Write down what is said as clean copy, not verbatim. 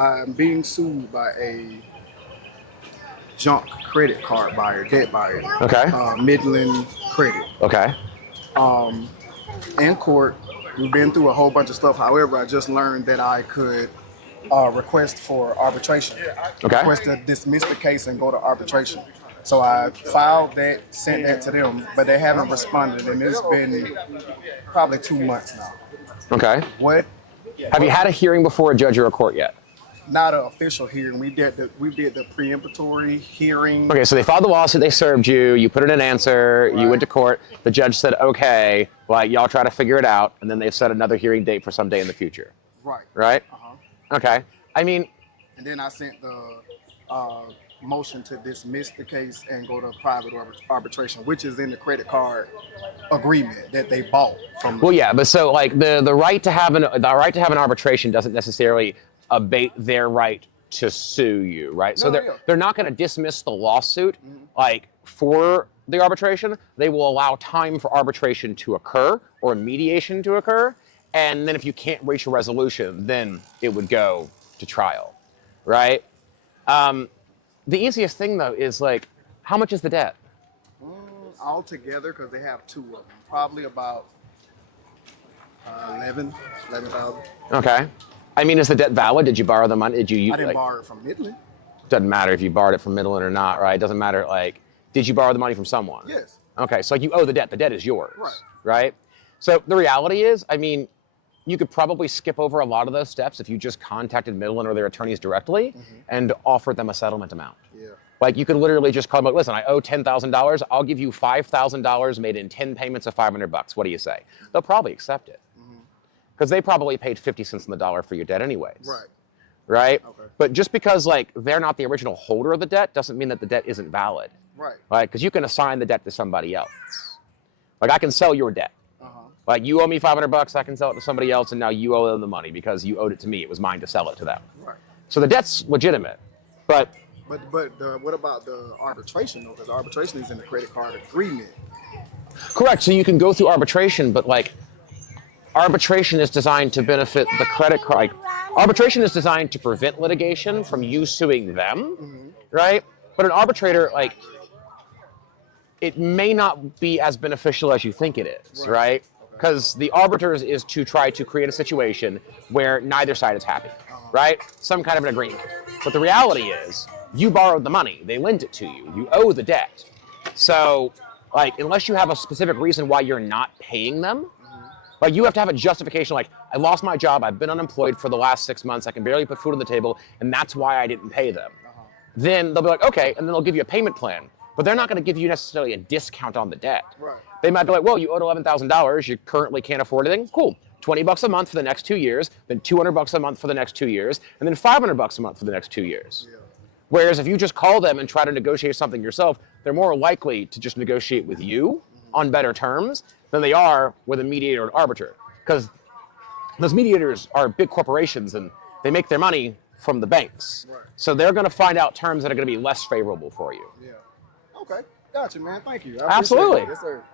I'm being sued by a junk credit card buyer, debt buyer. Okay. Midland Credit. Okay. In court, we've been through a whole bunch of stuff. However, I just learned that I could request for arbitration. Okay. Request to dismiss the case and go to arbitration. So I filed that, sent that to them, but they haven't responded, and it's been probably 2 months now. Okay. What? Have you had a hearing before a judge or a court yet? Not an official hearing. We did the preemptory hearing. Okay, so they filed the lawsuit, they served you, you put in an answer, you went to court, the judge said, okay, well, y'all try to figure it out, and then they've set another hearing date for some day in the future. Right. Right? Okay. I mean... And then I sent the motion to dismiss the case and go to private arbitration, which is in the credit card agreement that they bought from. Well, yeah, but so like the right to have an arbitration doesn't necessarily abate their right to sue you, right? So they're not going to dismiss the lawsuit like for the arbitration. They will allow time for arbitration to occur or mediation to occur, and then if you can't reach a resolution, then it would go to trial, right? The easiest thing though is like, how much is the debt? All together, because they have two of them, probably about 11,000. Okay. I mean, is the debt valid? Did you borrow the money? Did you? I didn't borrow it from Midland. Doesn't matter if you borrowed it from Midland or not, right? It doesn't matter. Like, did you borrow the money from someone? Yes. Okay, so like you owe the debt. The debt is yours. Right. Right. So the reality is, I mean, you could probably skip over a lot of those steps if you just contacted Midland or their attorneys directly and offered them a settlement amount. Yeah. Like you could literally just call them, like, listen, I owe $10,000. I'll give you $5,000 made in 10 payments of $500. What do you say? They'll probably accept it. Because they probably paid 50 cents on the dollar for your debt anyways. Right. Right? Okay. But just because like they're not the original holder of the debt doesn't mean that the debt isn't valid. Right. Right? Because you can assign the debt to somebody else. Like I can sell your debt. Like you owe me $500, I can sell it to somebody else, and now you owe them the money because you owed it to me. It was mine to sell it to them. Right. So the debt's legitimate, but what about the arbitration though? Because arbitration is in the credit card agreement. correct. So you can go through arbitration, but like arbitration is designed to benefit the credit card. Like, arbitration is designed to prevent litigation from you suing them, right? But an arbitrator, like, it may not be as beneficial as you think it is, right? Because the arbiters is to try to create a situation where neither side is happy, right? Some kind of an agreement. But the reality is, you borrowed the money, they lent it to you, you owe the debt. So, like, unless you have a specific reason why you're not paying them, like you have to have a justification, like, I lost my job, I've been unemployed for the last 6 months, I can barely put food on the table, and that's why I didn't pay them. Then they'll be like, okay, and then they'll give you a payment plan. But they're not going to give you necessarily a discount on the debt. Right. They might be like, well, you owed $11,000, you currently can't afford anything. Cool. $20 a month for the next 2 years, then $200 a month for the next 2 years, and then $500 a month for the next 2 years. Yeah. Whereas if you just call them and try to negotiate something yourself, they're more likely to just negotiate with you on better terms than they are with a mediator or an arbiter. Because those mediators are big corporations and they make their money from the banks. Right. So they're going to find out terms that are going to be less favorable for you. Yeah. Okay. Gotcha, man. Thank you. Absolutely. Yes, sir.